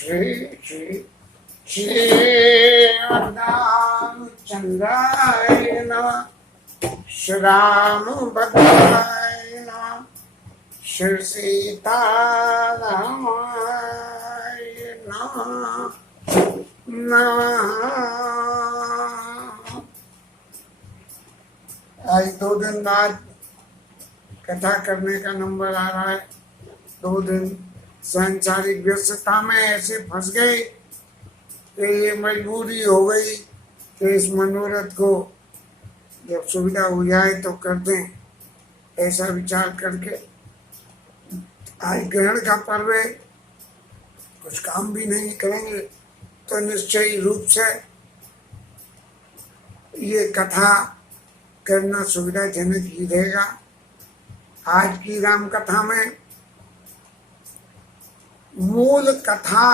श्री श्री श्री रामचंद्राय नमः। श्री राम भद्राय नमः। श्री सीतारामाय नमः। आज 2 दिन बाद कथा करने का नंबर आ रहा है। 2 दिन सांसारिक व्यस्तता में ऐसे फंस गए कि ये मजबूरी हो गई कि इस मनोरथ को जब सुविधा हो जाए तो कर दें, ऐसा विचार करके आज ग्रहण का पर्व है, कुछ काम भी नहीं करेंगे तो निश्चय रूप से ये कथा करना सुविधाजनक ही रहेगा। आज की राम कथा में मूल कथा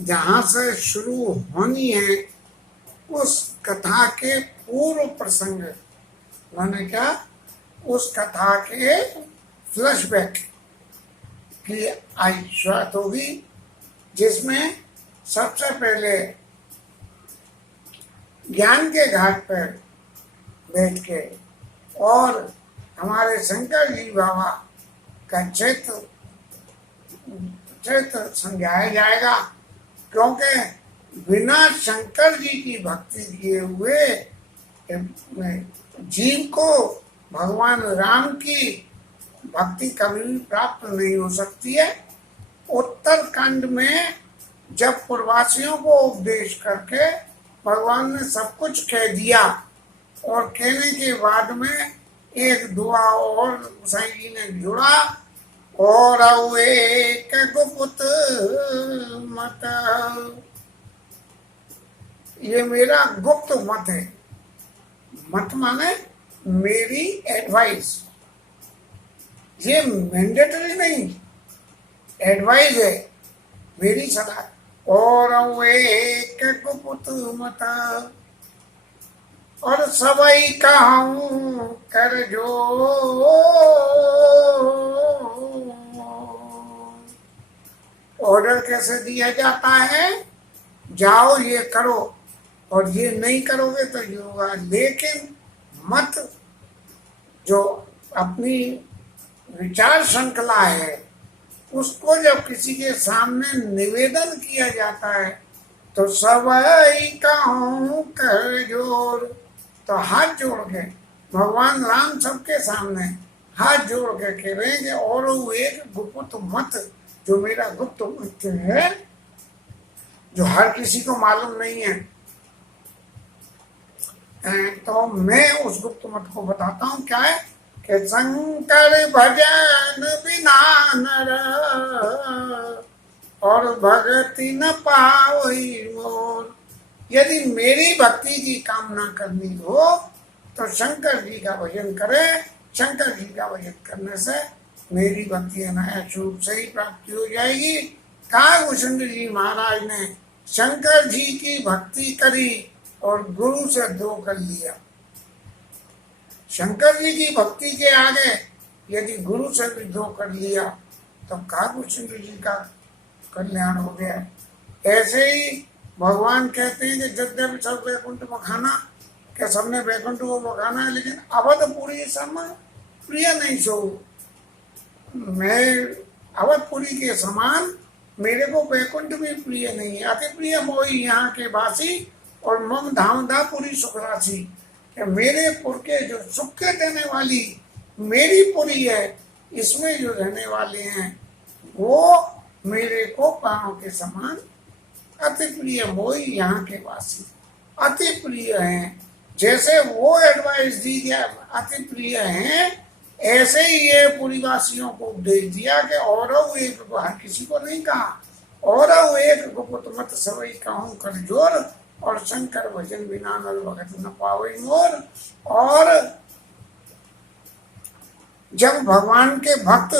जहाँ से शुरू होनी है उस कथा के पूर्व प्रसंग, माने क्या, उस कथा के फ्लैशबैक की आज शुरुआत होगी, जिसमें सबसे पहले ज्ञान के घाट पर बैठ के और हमारे शंकर जी बाबा का चरित्र समझाया जाएगा, क्योंकि बिना शंकर जी की भक्ति किए हुए जीव को भगवान राम की भक्ति कभी भी प्राप्त नहीं हो सकती है। उत्तरकांड में जब पूर्ववासियों को उपदेश करके भगवान ने सब कुछ कह दिया और कहने के बाद में एक दुआ और गोसाई जी ने जुड़ा, और एक गुप्त मत, ये मेरा गुप्त मत है। मत माने मेरी एडवाइस, ये मैंडेटरी नहीं, एडवाइस है, मेरी सलाह। और एक गुप्त मत और सबई कहूँ कर जो, ऑर्डर कैसे दिया जाता है, जाओ ये करो और ये नहीं करोगे तो ये होगा। लेकिन मत जो अपनी विचार श्रृंखला है उसको जब किसी के सामने निवेदन किया जाता है तो सबई कहूँ कर जोड़, तो हाथ जोड़ के भगवान राम सबके सामने हाथ जोड़ के कह रहे हैं कि और एक गुप्त मत, जो मेरा गुप्त मत है, जो हर किसी को मालूम नहीं है, तो मैं उस गुप्त मत को बताता हूँ। क्या है कि शंकर भजन बिना नर और भक्ति न पावई मोर। यदि मेरी भक्ति की कामना करनी हो तो शंकर जी का भजन करे। शंकर जी का भजन करने से मेरी भक्ति अनायास रूप से ही प्राप्ति हो जाएगी। कागभूषण जी महाराज ने शंकर जी की भक्ति करी और गुरु से दो कर लिया। शंकर जी की भक्ति के आगे यदि गुरु से भी दो कर लिया तो कागभूषण जी का कल्याण हो गया। ऐसे ही भगवान कहते हैं कि जद्यपि सब वैकुंठ बखाना, क्या सबने वैकुंठ को बखाना है, लेकिन अवधपुरी सम प्रिय नहीं सो। मैं अवधपुरी के समान मेरे को वैकुंठ भी प्रिय नहीं है। अति प्रिय मोही यहाँ के वासी और मम धामदापुरी सुखरासी। मेरे पुर के जो सुख के देने वाली मेरी पुरी है, इसमें जो रहने वाले हैं वो मेरे को प्राणों के समान अति प्रिय मोही यहाँ के वासी अति प्रिय हैं। जैसे वो एडवाइस दी गया अति प्रिय हैं, ऐसे ही ये पुरीवासियों को उपदेश दिया कि और एक, हर किसी को नहीं कहा, और एक गुप्त मत सबई कहूँ कर जोर और शंकर भजन बिना नर भगत न पावे मोर। और जब भगवान के भक्त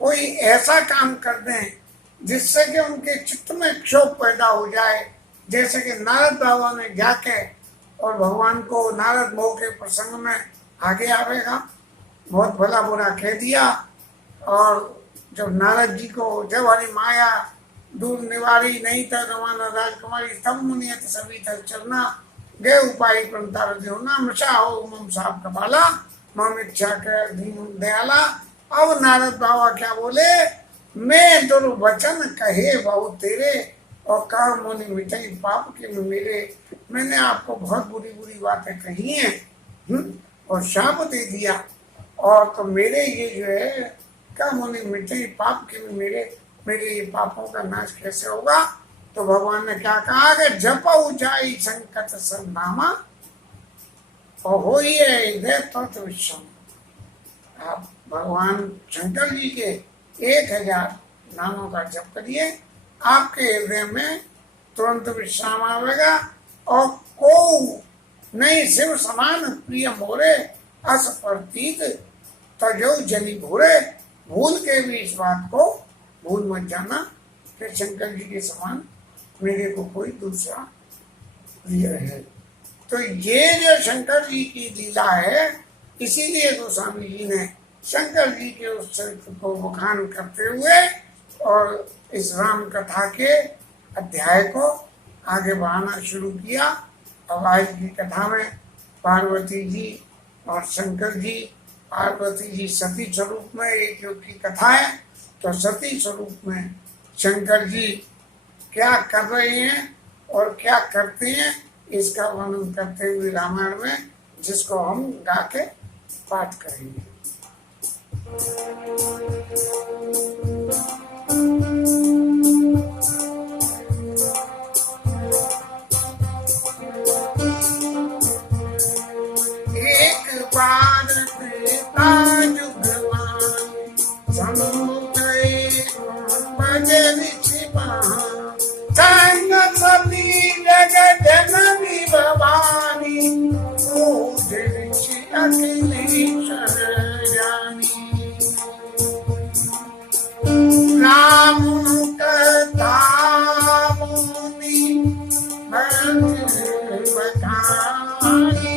कोई ऐसा काम कर दें जिससे कि उनके चित्त में क्षोभ पैदा हो जाए, जैसे कि नारद बाबा ने जाके और भगवान को नारद मोह के प्रसंग में आगे आवेगा बहुत भला बुरा कह दिया, और जब नारद जी को जब हरी माया दूर निवारी नहीं था रवाना राजकुमारी तब मुनियत सभी तक चलना गए उपाय पंतार देवना मचा हो मम साहब कपाला मम इच्छा कर दयाला। अब नारद बाबा क्या बोले, मैं दुर्वचन कहे बहुत तेरे और कहा मुनि मिटाई पाप के मेरे। मैंने आपको बहुत बुरी बुरी बातें कही हैं और शाप दे दिया और तो मेरे ये जो है क्या मुनि मिटाई पाप के मेरे मेरे ये पापों का नाश कैसे होगा। तो भगवान ने क्या कहा कि जप ऊंचाई संकट संधामा और हो ही है तो विश्वम। आप भगवान शंकर जी के 1000 नामों का जप करिए, आपके हृदय में तुरंत विश्राम आवेगा और को नहीं शिव समान प्रिय मोरे अस प्रतीत तजो जनी भूरे। भूल के भी इस बात को भूल मत जाना कि शंकर जी के समान मेरे को कोई दूसरा प्रिय है। तो ये जो शंकर जी की लीला है, इसीलिए गोस्वामी जी ने शंकर जी के उस चरित्र को बखान करते हुए और इस राम कथा के अध्याय को आगे बढ़ाना शुरू किया। अब आज की कथा में पार्वती जी और शंकर जी, पार्वती जी सती स्वरूप में एक युग की कथा है, तो सती स्वरूप में शंकर जी क्या कर रहे हैं और क्या करते हैं इसका वर्णन करते हुए रामायण में, जिसको हम गा के पाठ करेंगे। एक बार त्रेता युगवान सम्मुख बजे संग सती जगत जननी भवानी ऋषि अखिलेश्वर जानी। राम कथा मुनि बखानी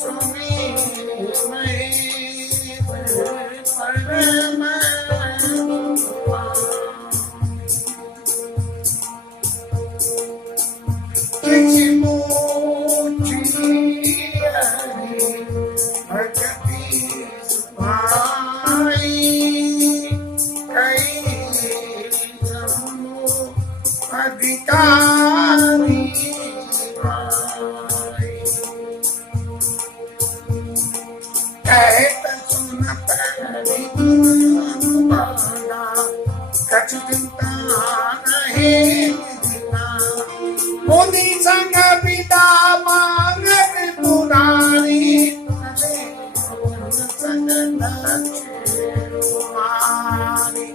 सुनी मैं परम अधिकारी कहत सुनत कछु चिंता नहीं मुनि संग पिता मांगत पुरारी संग कुमारी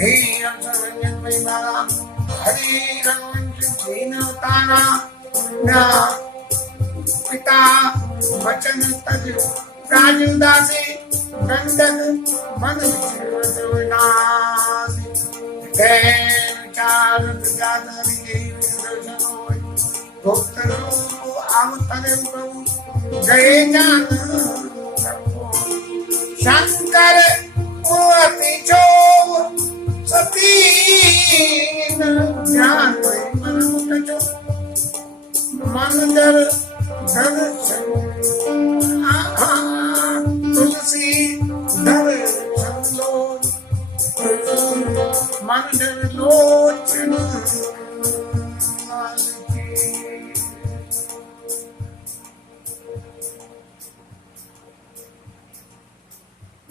हे अवसर में हरि पिता वचन तज राजुदासी गंडक मन शंकर सती ज्ञान मन दर तुलसी दर्शन लो मन दर लोचन।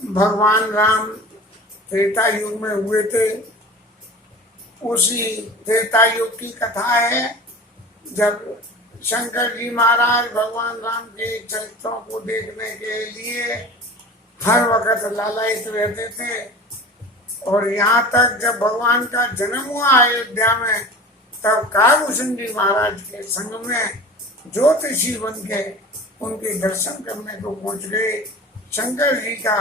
भगवान राम त्रेता युग में हुए थे, उसी त्रेता युग की कथा है जब शंकर जी महाराज भगवान राम के चरित्रों को देखने के लिए हर वक्त लालायित रहते थे। और यहाँ तक जब भगवान का जन्म हुआ अयोध्या में, तब कालभूषण जी महाराज के संग में ज्योतिषी बन के उनके दर्शन करने को पहुंच गए। शंकर जी का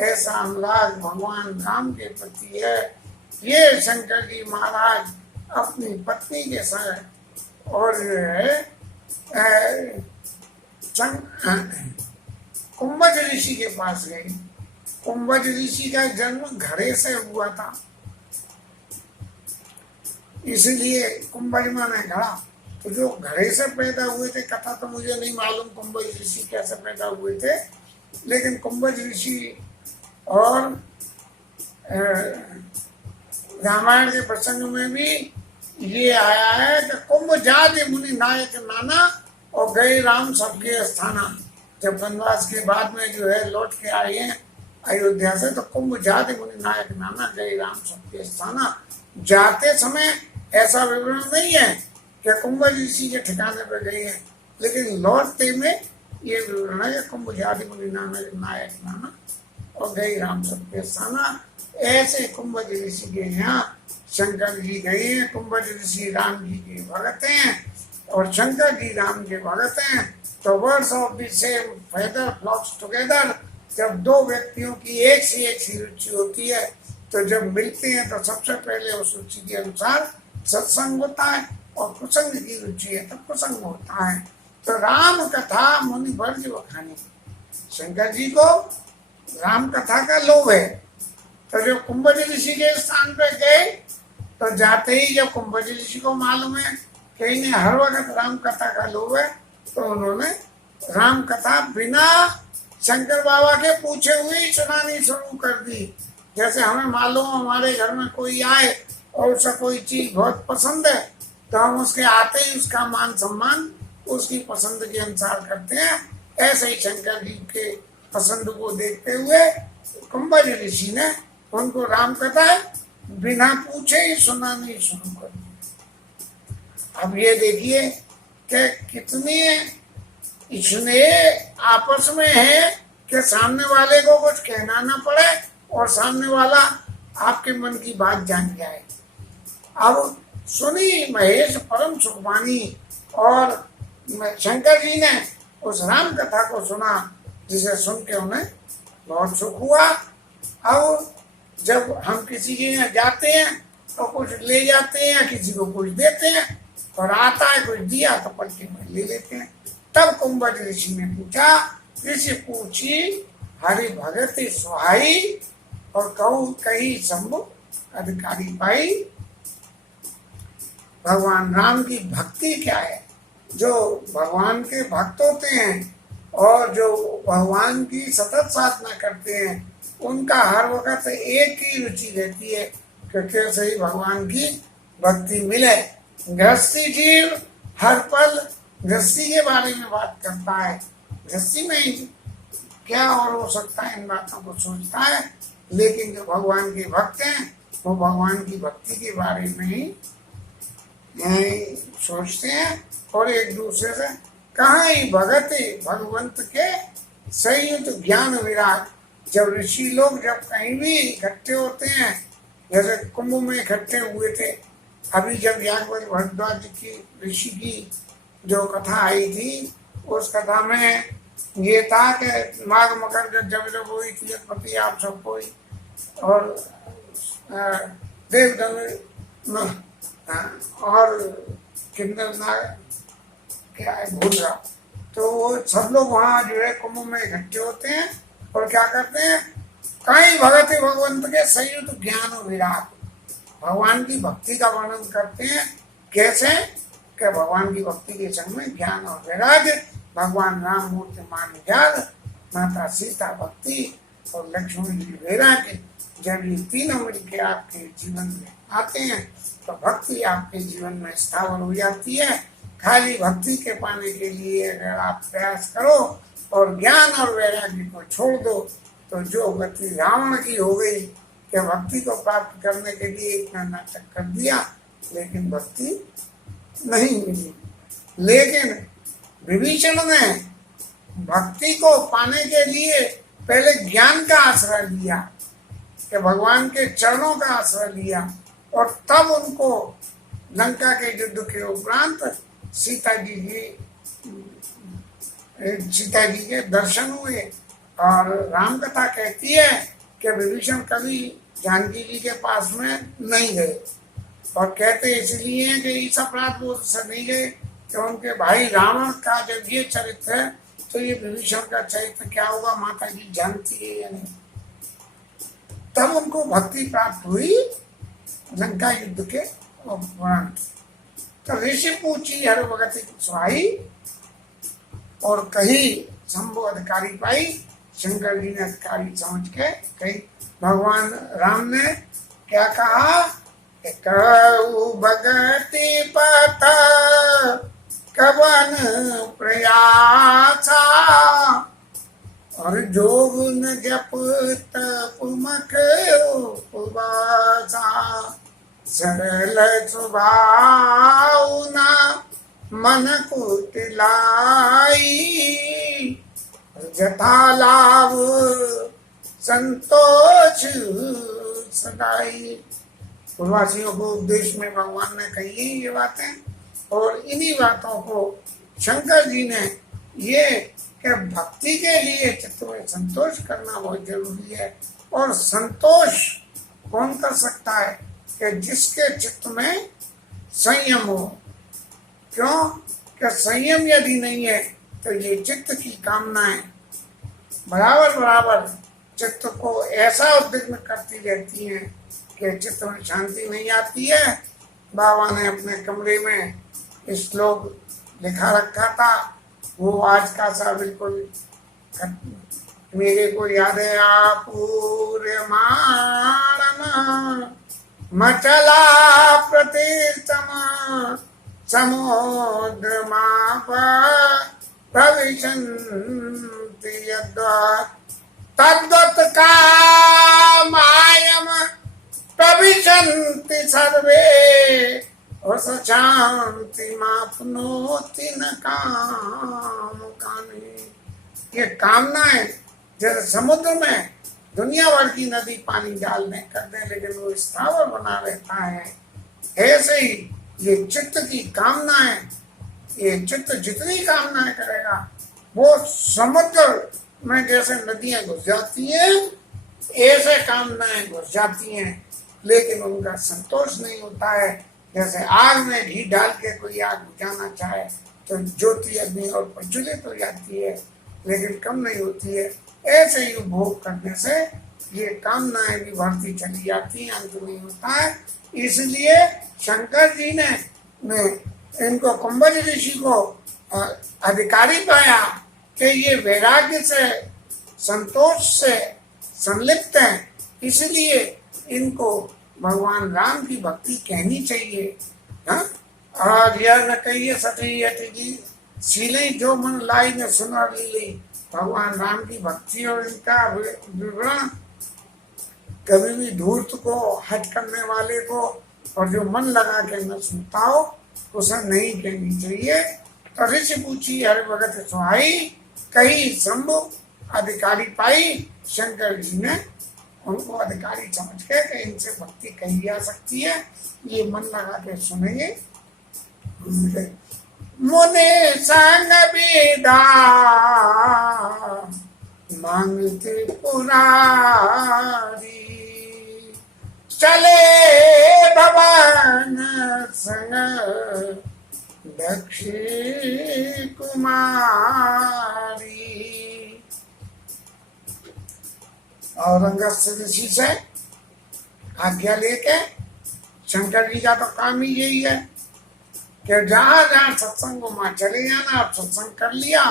ऐसा अनुराग भगवान राम के प्रति है। ये शंकर जी महाराज अपनी पत्नी के संग और कुंभज ऋषि के पास गए। कुंभज ऋषि का जन्म घड़े से हुआ था इसलिए कुंभजमा ने घड़ा। तो जो घड़े से पैदा हुए थे, कथा तो मुझे नहीं मालूम कुंभज ऋषि कैसे पैदा हुए थे, लेकिन कुंभज ऋषि और रामायण के प्रसंग में भी ये आया है कि कुंभ जाति मुनि नायक नाना और गए राम सबके स्थाना। जब वनवास के बाद में जो है लौट के आए हैं अयोध्या से, तो कुंभ जाति मुनि नायक नाना गए राम सबके स्थाना। जाते समय ऐसा विवरण नहीं है कि कुंभ ऋषि के ठिकाने पर गए हैं, लेकिन लौटते में ये विवरण है कि कुंभ जाति मुनि नायक नाना और गए राम सबके स्थाना। ऐसे कुंभज ऋषि के यहाँ शंकर जी गए हैं। कुंभज ऋषि राम जी के भगत हैं और शंकर जी राम के भगत हैं। तो words of the same feather flocks together. जब दो व्यक्तियों की एक सी रुचि होती है, तो जब मिलते हैं तो सबसे पहले उस रुचि के अनुसार सत्संग होता है, और कुसंग की रुचि है तो कुसंग होता है। तो राम कथा मुनि वर्ज बखानी। शंकर जी को राम कथा का लोभ है, तो जो कुंभज ऋषि के स्थान पे गए, तो जाते ही जब कुंभज ऋषि को मालूम है कि इन्हें हर वक्त राम कथा का लोभ है, तो उन्होंने राम कथा बिना शंकर बाबा के पूछे हुए ही सुनानी शुरू कर दी। जैसे हमें मालूम हमारे घर में कोई आए और उसे कोई चीज बहुत पसंद है, तो हम उसके आते ही उसका मान सम्मान उसकी पसंद के अनुसार करते हैं। ऐसे ही शंकर जी के पसंद को देखते हुए कुंभज ऋषि ने उनको राम कथा बिना पूछे ही सुनानी शुरू कर दी। अब ये देखिए कि कितनी इसने आपस में है कि सामने वाले को कुछ कहना ना पड़े और सामने वाला आपके मन की बात जान जाए। अब सुनी महेश परम सुखमानी, और शंकर जी ने उस राम कथा को सुना, जिसे सुन के उन्हें बहुत सुख हुआ। अब जब हम किसी के यहाँ जाते हैं तो कुछ ले जाते हैं, किसी को कुछ देते हैं, और आता है कुछ दिया तो पलटी में ले लेते हैं। तब कुंभज ऋषि ने पूछा, ऋषि पूछी हरि भगति सुहाई, और कहूँ कही शंभु अधिकारी पाई। भगवान राम की भक्ति क्या है? जो भगवान के भक्त होते हैं और जो भगवान की सतत साधना करते हैं, उनका हर वक्त एक ही रुचि रहती है कि कैसे ही भगवान की भक्ति मिले। गृहस्थी जीव हर पल गृहस्थी के बारे में बात करता है, गृहस्थी में क्या और हो सकता है इन बातों को सोचता है, लेकिन जो भगवान के भक्त हैं वो भगवान की भक्ति के बारे में ही सोचते हैं, और एक दूसरे से कहाँ ही भगत भगवंत के संयुक्त ज्ञान विराट। जब ऋषि लोग जब कहीं भी इकट्ठे होते हैं, जैसे कुंभ में इकट्ठे हुए थे, अभी जब याज्ञवल्क्य भारद्वाज की ऋषि की जो कथा आई थी, उस कथा में ये था कि माघ मकर जब जब हुई पति आप सब कोई, और देवधनु और किन्नर नाग क्या है भूल रहा, तो वो सब लोग वहाँ जो है कुंभ में इकट्ठे होते हैं और क्या करते हैं, कई भगत भगवंत के संयुक्त ज्ञान विराट, भगवान की भक्ति का वर्णन करते हैं। कैसे कि भगवान की भक्ति के संग में ज्ञान और वैराग्य, भगवान राम मूर्ति मान ज्ञान, माता सीता भक्ति और लक्ष्मण जी वैराग्य, जब ये तीनों मिलकर आपके जीवन में आते हैं तो भक्ति आपके जीवन में स्थावर हो जाती है। खाली भक्ति के पाने के लिए अगर आप प्रयास करो और ज्ञान और वैराग्य को छोड़ दो, तो जो गति रावण की हो गई कि भक्ति को प्राप्त करने के लिए इतना नाटक कर दिया, लेकिन भक्ति नहीं मिली। लेकिन विभीषण ने भक्ति को पाने के लिए पहले ज्ञान का आश्रय लिया, कि भगवान के चरणों का आश्रय लिया, और तब उनको लंका के युद्ध के उपरांत सीता जी के दर्शन हुए। और राम कथा कहती है कि विभीषण कभी जानकी जी के पास में नहीं गए, और कहते इसलिए हैं कि इस अपराध बोध से नहीं गए कि उनके भाई रावण का जब ये चरित्र है तो ये विभीषण का चरित्र क्या होगा माता जी जानती है या नहीं। तब उनको भक्ति प्राप्त हुई लंका युद्ध के पुराण। तो ऋषि पूछी हर भगत सुहाई, और कही शंभु अधिकारी पाई। शंकर जी ने अधिकारी समझ के कही। भगवान राम ने क्या कहा? कहु भगति पथ कवन प्रयासा, और जोग न जप तप मख उपवासा, सरल स्वभाव ना मन कुटिलाई, जथा लाभ संतोष सदाई। पूर्ववासियों को उपदेश में भगवान ने कही ये बातें, और इन्हीं बातों को शंकर जी ने ये कि भक्ति के लिए चित्त में संतोष करना बहुत जरूरी है। और संतोष कौन कर सकता है? कि जिसके चित्त में संयम हो। क्यों? कि संयम यदि नहीं है तो ये चित्त की कामनाएं बराबर बराबर चित्त को ऐसा उद्विग्न करती रहती हैं कि चित्त में शांति नहीं आती है। बाबा ने अपने कमरे में श्लोक लिखा रखा था, वो आज का सा बिल्कुल मेरे को याद है। आपूर्यमाण मचला प्रतिष्ठम समुद्रमाप प्रविशन्ति यद्वत् तद्वत् कामायम प्रविशन्ति सर्वे, और शांति मापनोति न काम कामी। ये कामनाएं जैसे समुद्र में दुनिया भर की नदी पानी डालने कर दे लेकिन वो स्थावर बना रहता है, ऐसे ही ये चित्त की कामनाएं, ये चित्त जितनी कामनाएं करेगा वो समुद्र में जैसे नदियां घुस जाती हैं ऐसे कामनाएं घुस जाती हैं, लेकिन उनका संतोष नहीं होता है। जैसे आग में घी डाल के कोई आग बुझाना चाहे तो ज्योति अग्नि और प्रज्वलित हो जाती है, लेकिन कम नहीं होती है। ऐसे ही भोग करने से ये कामनाएं भी बढ़ती चली जाती हैं, अंत नहीं होता है। इसलिए शंकर जी ने इनको कुंभज ऋषि को अधिकारी पाया कि ये वैराग्य से संतोष से संलिप्त है, इसलिए इनको भगवान राम की भक्ति कहनी चाहिए। हाँ, और यह न कहिए सती जी सीले जो मन लाई न सुना ली। भगवान राम की भक्ति और इनका विवरण कभी भी धूर्त को, हट करने वाले को और जो मन लगा के न सुनता हो उसे नहीं कहनी चाहिए। तो ऋषि पूछी हर भगत सुहाई, कही शंभु अधिकारी पाई। शंकर जी ने उनको अधिकारी समझ के कि इनसे भक्ति कही जा सकती है, ये मन लगा के सुनेंगे। मुने संग विदा मांगते पुरारी, चले भवन संग दक्ष कुमारी। औरंगजेब ऋषि से आज्ञा लेके, शंकर जी का तो काम ही यही है कि जहां जहां सत्संग को वहां चले जाना। आप सत्संग कर लिया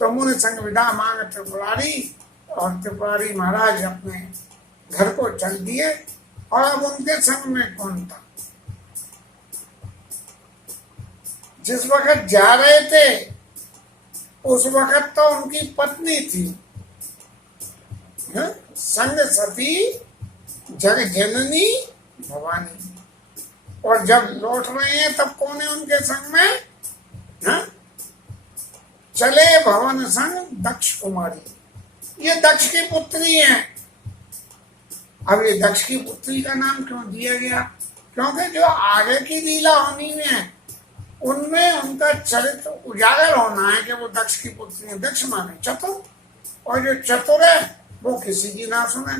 तो मुनि संग विदा मांग त्रिपुरारी, और त्रिपुरारी महाराज अपने घर को चल दिए। और अब उनके संग में कौन था? जिस वक्त जा रहे थे उस वक्त तो उनकी पत्नी थी, संग सती जग जननी भवानी। और जब लौट रहे हैं तब कौन है उनके संग में? चले भवन संग दक्ष कुमारी। ये दक्ष की पुत्री है। अब ये दक्ष की पुत्री का नाम क्यों दिया गया? क्योंकि जो आगे की लीला होनी है उनमें उनका चरित्र उजागर होना है कि वो दक्ष की पुत्री है। दक्ष माने चतुर, और जो चतुर है वो किसी की ना सुने।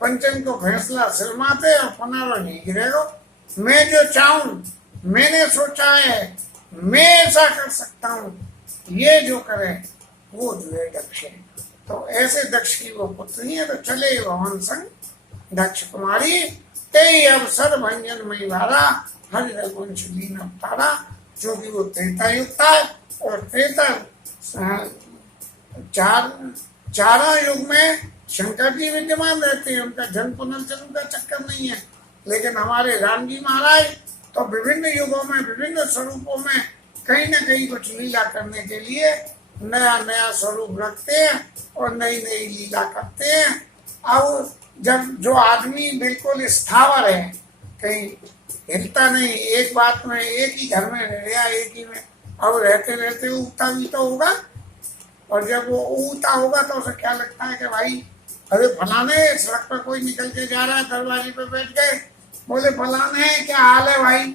पंचम को फैसला सिरमाते और पुनः नहीं गिरेगा। मैं जो चाहूं, मैंने सोचा है, मैं ऐसा कर सकता हूँ, ये जो करे वो जो है दक्ष है। तो ऐसे दक्ष की वो पुत्री है। तो चले भवन संग दक्ष कुमारी, ते अवसर भंजन मई भारा हरि रघुवंश लीन अवतारा, जो कि वो त्रेता युग था और त्रेता चारा युग में शंकर जी विद्यमान रहते हैं, उनका जन्म पुनर्जन्म का चक्कर नहीं है। लेकिन हमारे राम जी महाराज तो विभिन्न युगों में विभिन्न स्वरूपों में कहीं न कहीं कुछ लीला करने के लिए नया नया स्वरूप रखते हैं और नई नई लीला करते हैं। अब जब जो आदमी बिल्कुल स्थावर है, कहीं हिलता नहीं, एक बात में एक ही घर में रह गया, एक ही में, अब रहते रहते उगता भी तो होगा। और जब वो उगता होगा तो उसे क्या लगता है कि भाई अरे फलाने सड़क पर कोई निकल के जा रहा है, दरवाजे पे बैठ गए, बोले फलाने क्या हाल है भाई,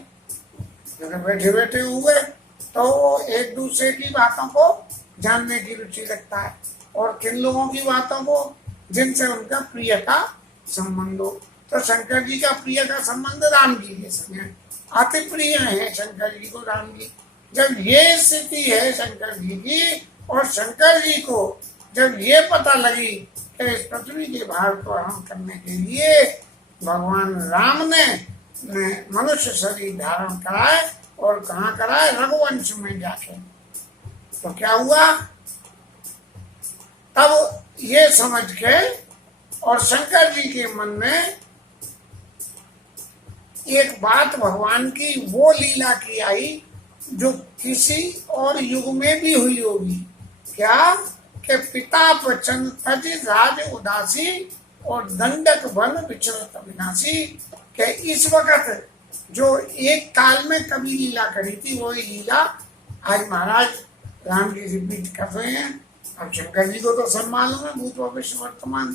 बैठे बैठे हुए, तो वो एक दूसरे की बातों को जानने की रुचि रखता है। और किन लोगों की बातों को, जिनसे उनका प्रिय का संबंध हो। तो शंकर जी का प्रिय का संबंध राम जी के संग है, अति प्रिय है शंकर जी को राम जी। जब ये स्थिति है शंकर जी की, और शंकर जी को जब ये पता लगी कि इस पृथ्वी के भार को हरण करने के लिए भगवान राम ने मनुष्य शरीर धारण कराए, और कहाँ कराए, रघुवंश में जाके, तो क्या हुआ, तब ये समझ के और शंकर जी के मन में एक बात भगवान की वो लीला की आई जो किसी और युग में भी हुई होगी। क्या कि पिता वचन तज राज उदासी और दंडक वन विचरत अविनाशी, के इस वक्त जो एक काल में कभी लीला करी थी वही लीला आज महाराज राम जी रिपीट कर रहे हैं। अब शंकर जी को तो सब मालूम है, भूत भविष्य वर्तमान,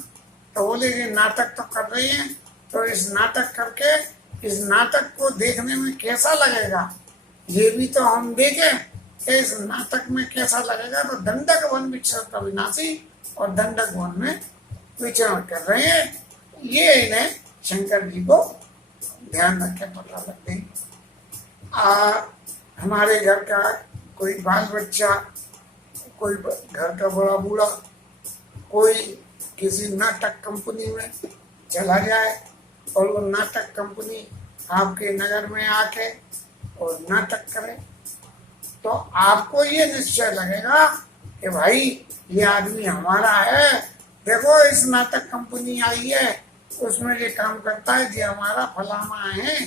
तो बोले ये नाटक तो कर रहे हैं, तो इस नाटक करके इस नाटक को देखने में कैसा लगेगा, ये भी तो हम देखें कि इस नाटक में कैसा लगेगा। तो दंडक वन विचरत अविनाशी, और दंडक वन में विचरण कर रहे हैं। ये इन्हें शंकर जी को ध्यान रख के पता लग गई। हमारे घर का कोई बाल बच्चा, कोई घर का बड़ा बूढ़ा, कोई किसी नाटक कंपनी में चला जाए और वो नाटक कंपनी आपके नगर में आके और नाटक करे, तो आपको ये निश्चय लगेगा कि भाई ये आदमी हमारा है, देखो इस नाटक कंपनी आई है, उसमें ये काम करता है, ये हमारा फलाना है,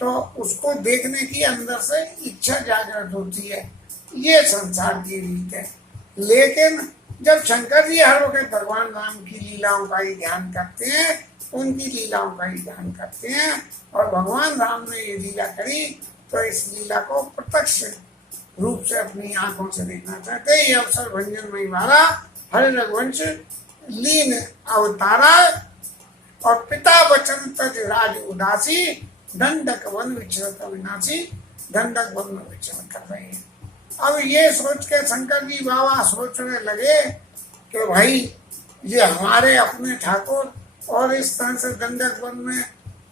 तो उसको देखने की अंदर से इच्छा जागृत होती है। ये संसार की रीत है। लेकिन जब शंकर जी हर वक्त भगवान राम की लीलाओं का ही ध्यान करते हैं, उनकी लीलाओं का ही ध्यान करते हैं, और भगवान राम ने ये लीला करी, तो इस लीला को प्रत्यक्ष रूप से अपनी आंखों से देखना चाहते। ये अवसर भंजन मई भारा हरि रघुवंश लीन अवतारा, और पिता वचन तज राज उदासी दंडक वन विचरत अविनाशी, दंडक वन में विचरण कर रहे हैं। अब ये सोच के शंकर जी बाबा सोचने लगे कि भाई ये हमारे अपने ठाकुर और इस तरह से दंडक वन में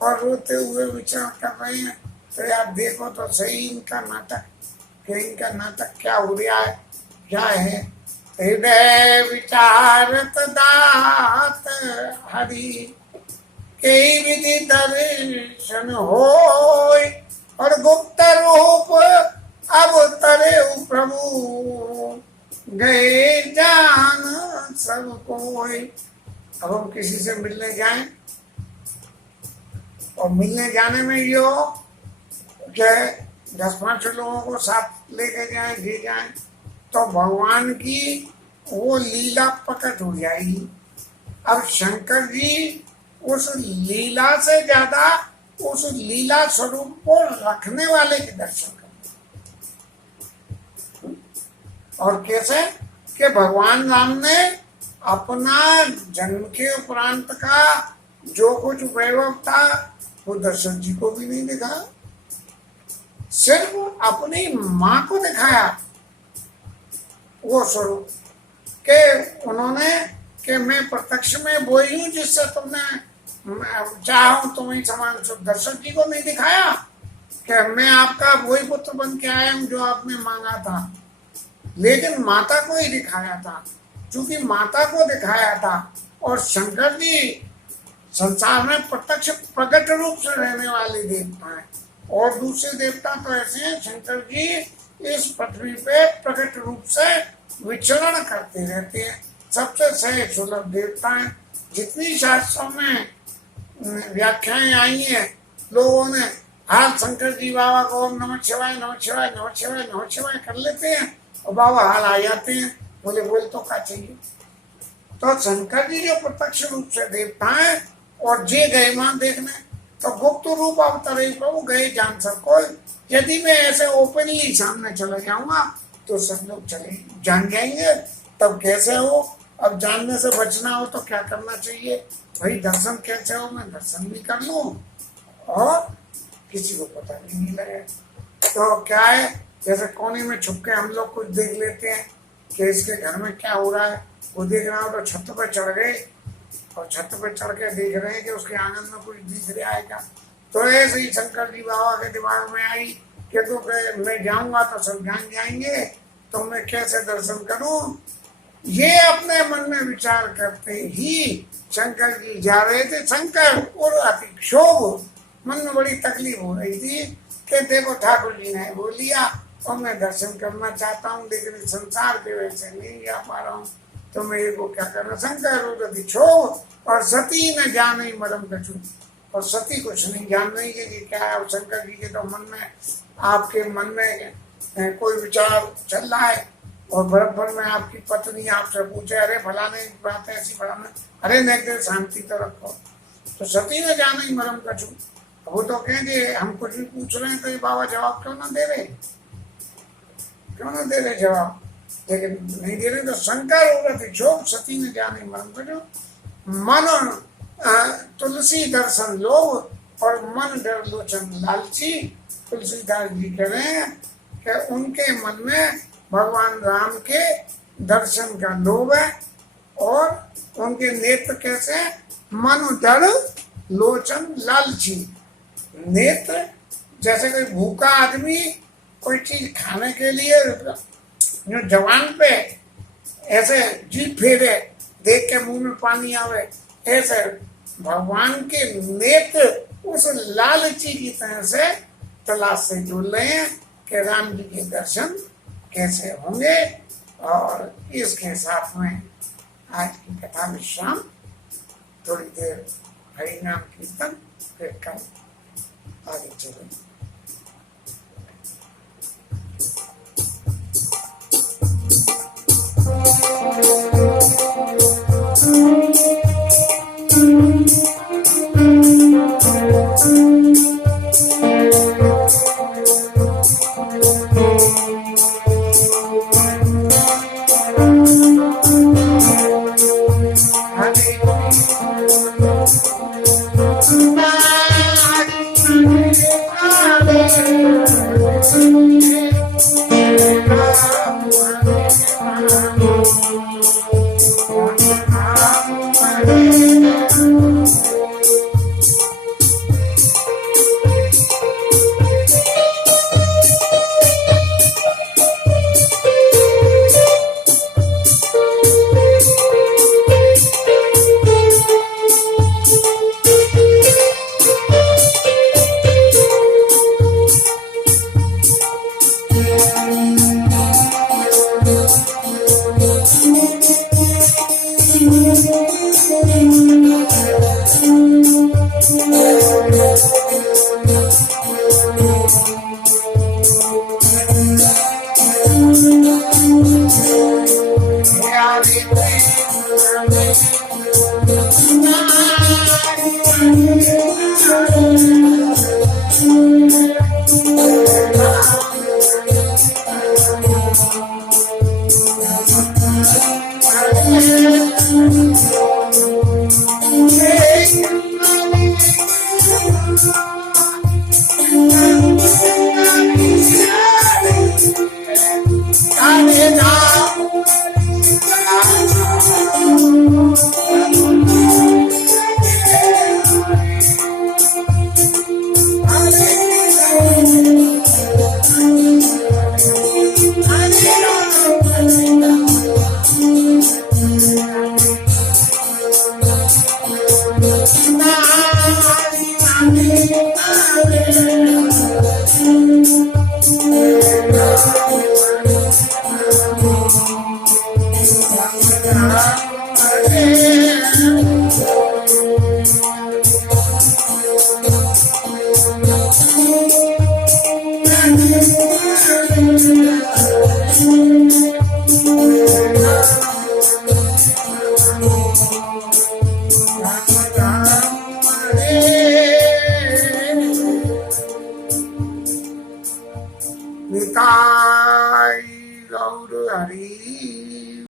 और रोते हुए विचरण कर रहे हैं, तो यार देखो तो सही इनका नाटक, कि इनका नाटक क्या हो रहा है, क्या है। हृदय विचारत दात हरि के विधि दर्शन होय, और गुप्त रूप अब तरे प्रभु गए जान सब कोई। अब हम किसी से मिलने जाएं, और मिलने जाने में ये हो कि 10-5 लोगों को साथ लेके जाएं, ले जाएं, तो भगवान की वो लीला प्रकट हो जाएगी। अब शंकर जी उस लीला से ज्यादा उस लीला स्वरूप को रखने वाले के दर्शन करें। और कैसे कि भगवान राम ने अपना जन्म के उपरांत का जो कुछ वैभव था वो दशरथ जी को भी नहीं दिखाया, सिर्फ अपनी माँ को दिखाया वो स्वरूप के उन्होंने कि मैं प्रत्यक्ष में वो ही हूँ जिससे तुमने चाहूं तुम्हें समान। दशरथ जी को नहीं दिखाया कि मैं आपका वही पुत्र बन के आया हूँ जो आपने मांगा था, लेकिन माता को ही दिखाया था। चूंकि माता को दिखाया था और शंकर जी संसार में प्रत्यक्ष प्रकट रूप से रहने वाले देवता हैं, और दूसरे देवता तो ऐसे हैं शंकर जी इस पृथ्वी पे प्रकट रूप से विचरण करते रहते हैं। सबसे सहज सुलभ देवता हैं। जितनी शास्त्रों में व्याख्याएं आई हैं, लोगों ने हाल शंकर जी बाबा को ओम नमः शिवाय नमः शिवाय नमः शिवाय नमः शिवाय कर लेते हैं और बाबा हाल आ जाते हैं। बोले बोल तो क्या चाहिए। तो शंकर जी जो प्रत्यक्ष रूप से देवता है और जे गए वहां देखने, तो गुप्त रूप अवतरे प्रभु गए जान सबको। यदि मैं ऐसे ओपनली सामने चला जाऊंगा तो सब लोग चले जान जाएंगे। तब कैसे हो, अब जानने से बचना हो तो क्या करना चाहिए भाई, दर्शन कैसे हो, मैं दर्शन भी कर लूं और किसी को पता भी नहीं लगे। तो क्या है, जैसे कोने में छुप के हम लोग कुछ देख लेते हैं कि इसके घर में क्या हो रहा है, वो देख रहा हो तो छत पर चढ़ गए और छत पर चढ़ के देख रहे हैं कि उसके आंगन में कुछ दिख रहा है क्या। तो ऐसे ही शंकर जी बाबा के दिमाग में आई कि तो मैं जाऊंगा तो सब जान जाएंगे, तो मैं कैसे दर्शन करूं। ये अपने मन में विचार करते ही शंकर जी जा रहे थे। शंकर और अति क्षोभ, मन में बड़ी तकलीफ हो रही थी कि देखो ठाकुर जी ने बोल लिया और मैं दर्शन करना चाहता हूँ, लेकिन संसार के वजह से नहीं जा पा रहा हूँ, तो मेरे को क्या करना। शंकर और अति क्षोभ और सती न जाने मरम कछु, और सती कुछ नहीं जान रही है कि क्या है। शंकर जी के तो मन में, आपके मन में कोई विचार चल रहा है और बराबर में आपकी पत्नी आपसे पूछे अरे फलाने बात है ऐसी फलाने, अरे नहीं शांति तो रखो। तो सती ने जाना ही मरम कछु। वो तो कहेंगे हम कुछ भी पूछ रहे हैं तो ये बाबा जवाब क्यों ना दे रहे, क्यों ना दे रहे जवाब, लेकिन नहीं दे रहे। तो शंकर होगा तो सती ने जाने मरम कछु। मन तुलसी दर्शन लोग और मन डर लोचन लालची। तुलसीदास जी कह रहे हैं कि उनके मन में भगवान राम के दर्शन का लोभ है और उनके नेत्र कैसे, मन डर लोचन लालची। नेत्र जैसे कोई भूखा आदमी कोई चीज खाने के लिए जो जवान पे ऐसे जीभ फेरे, देख के मुंह में पानी आवे, ऐसे भगवान के नेत्र उस लालची की तरह से तलाश से जुड़ रहे हैं कि राम जी के दर्शन कैसे होंगे। और इसके साथ में आज की कथा विश्राम, थोड़ी देर हरिनाम कीर्तन, फिर कल आगे चलेंगे। Hare